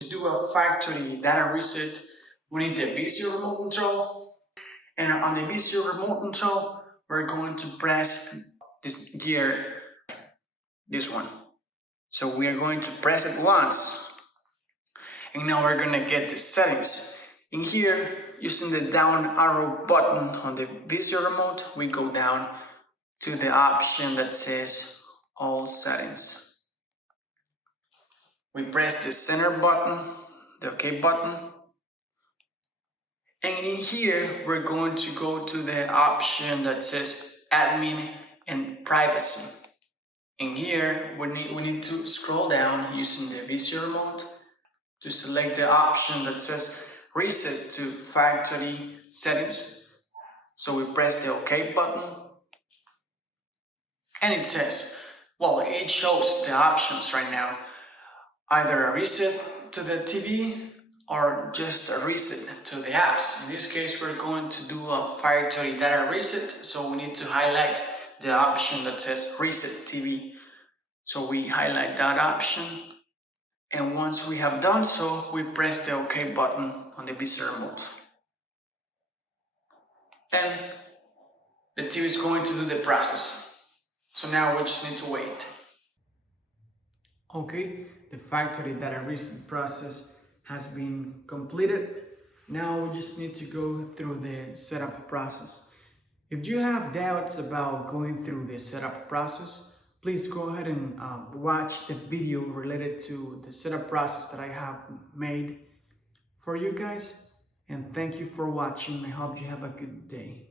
To do a factory data reset, we need the Vizio remote control. And on the Vizio remote control, we're going to press this gear, this one. So we are going to press it once. And now we're going to get the settings. In here, using the down arrow button on the Vizio remote, we go down to the option that says all settings. We press the center button, the OK button. And in here, we're going to go to the option that says admin and privacy. In here, we need to scroll down using the Vizio remote to select the option that says reset to factory settings. So we press the OK button. And it says, well, it shows the options right now. Either a reset to the TV or just a reset to the apps. In this case, we're going to do a factory data reset. So we need to highlight the option that says reset TV. So we highlight that option. And once we have done so, we press the OK button on the Vizio remote. And the TV is going to do the process. So now we just need to wait. Okay, the factory data reset process has been completed. Now we just need to go through the setup process. If you have doubts about going through the setup process, please go ahead and watch the video related to the setup process that I have made for you guys. And thank you for watching. I hope you have a good day.